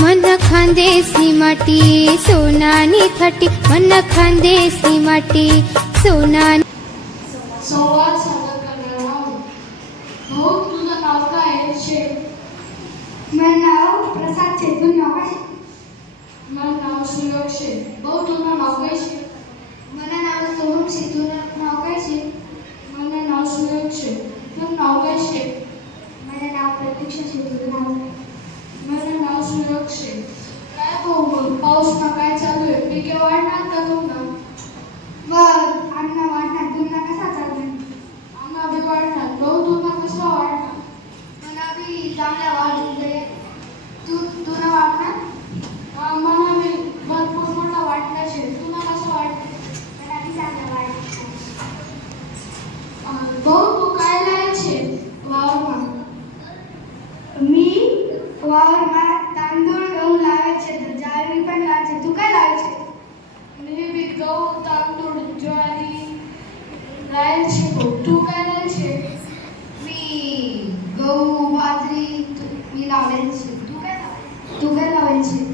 मन खांदेसी माटी सोनानी थाटी. मन खांदेसी माटी सोनानी. संवाद सादर करणार आहोत भाऊ तुझं नाव काय? आहे शेठ. माझं नाव प्रसाद चेतन नावाश माझं नाव सुयोग शेठ. भाऊ तुझं नाव काय शेठ? मला नाव सोहम सिद्धू नाव काय शे माझं नाव सुयोग शेठ. तुझं नाव काय शेठ? माझं नाव प्रतीक्षा नाव माझं नाव सुयोग काय भाऊ मग पाऊस ना काय चालू आहे? पिके वाढणार का तुम्हाला वर अण्णा वाटणार तुमना कसा चाललाय आम्हा बी वाढणार. भाऊ तुम्हाला कसा वाढणार? मला बी चांगला वाढले तू तू ना वाटणार आम्हाला बी भरपूर मोठा वाटला शेठ तुला कसं वाटतं मला बी चांगला वाढले अं, भाऊ तू काय लायचे वावरमा मी वावर मला तांदूळ गहू लावायचे तर ज्वारी पण लावायचे तू काय लावायचे मी बी गहू तांदूळ ज्वारी लायचे भाऊ तू काय लायचे मी गहू बाजरी तू- मी लावायचे. तू काय तू काय लावायचे.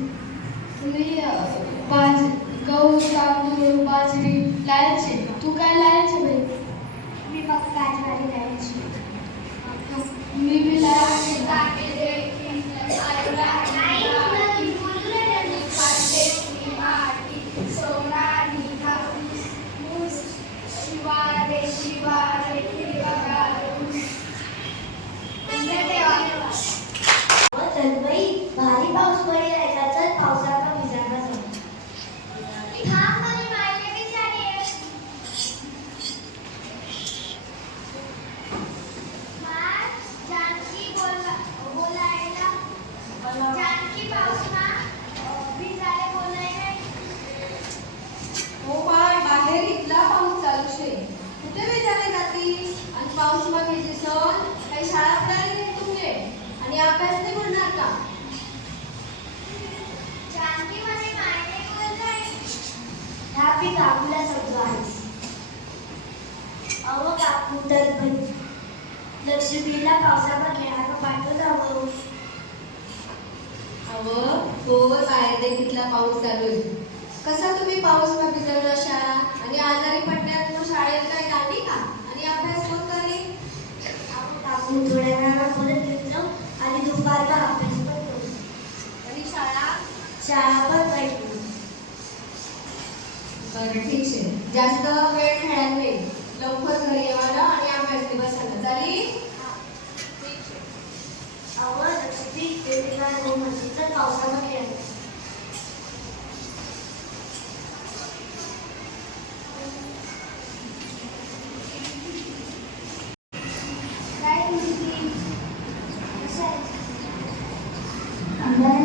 मी अं, बाज गहू तांदूळ बाजरी लायचे तू काय लायचे बाई? मी फक्त ज्वारी लावायची. मी बी लायचे भारी पाऊस पडेल चल पावसाचा भिजायला जाऊ हो बाय बाहेर इथला पाऊस चालू शे कुठे विचारले जाती आणि पाऊस मग यायचे सण काही शाळा तयारी नाही तुमले आणि अभ्यास नाही करणार का ह्या पीक आपल्या सगळं आहे अहो काकू तर पण. लक्ष्मीला पावसावर खेळायला पाठवत जावं अव हो बाहेर देखील पाऊस चालू आहे कसा तुम्ही पाऊस भिजवला शाळा? आणि आजारी पडल्यात मग शाळेत काय गाठी का? आणि अभ्यास कोण करी काकू थोड्या वेळाला परत येत आणि दुपारचा अभ्यास पण करू आणि शाळा? शाळा पण पाहिजे. बरं ठीक आहे जास्त वेळ खेळायला नाही लवकर घरी यावाला आणि अभ्यास बसायला चालेल ठीक आहे. अहो लक्ष्मी देवीला हो तर पावसामध्ये खेळायला काय म्हणते? कसं आहे? अंगाला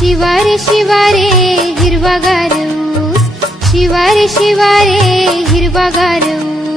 शिवारे शिवारे हिरवागार ऊस. शिवारे शिवारे हिरवागार ऊस.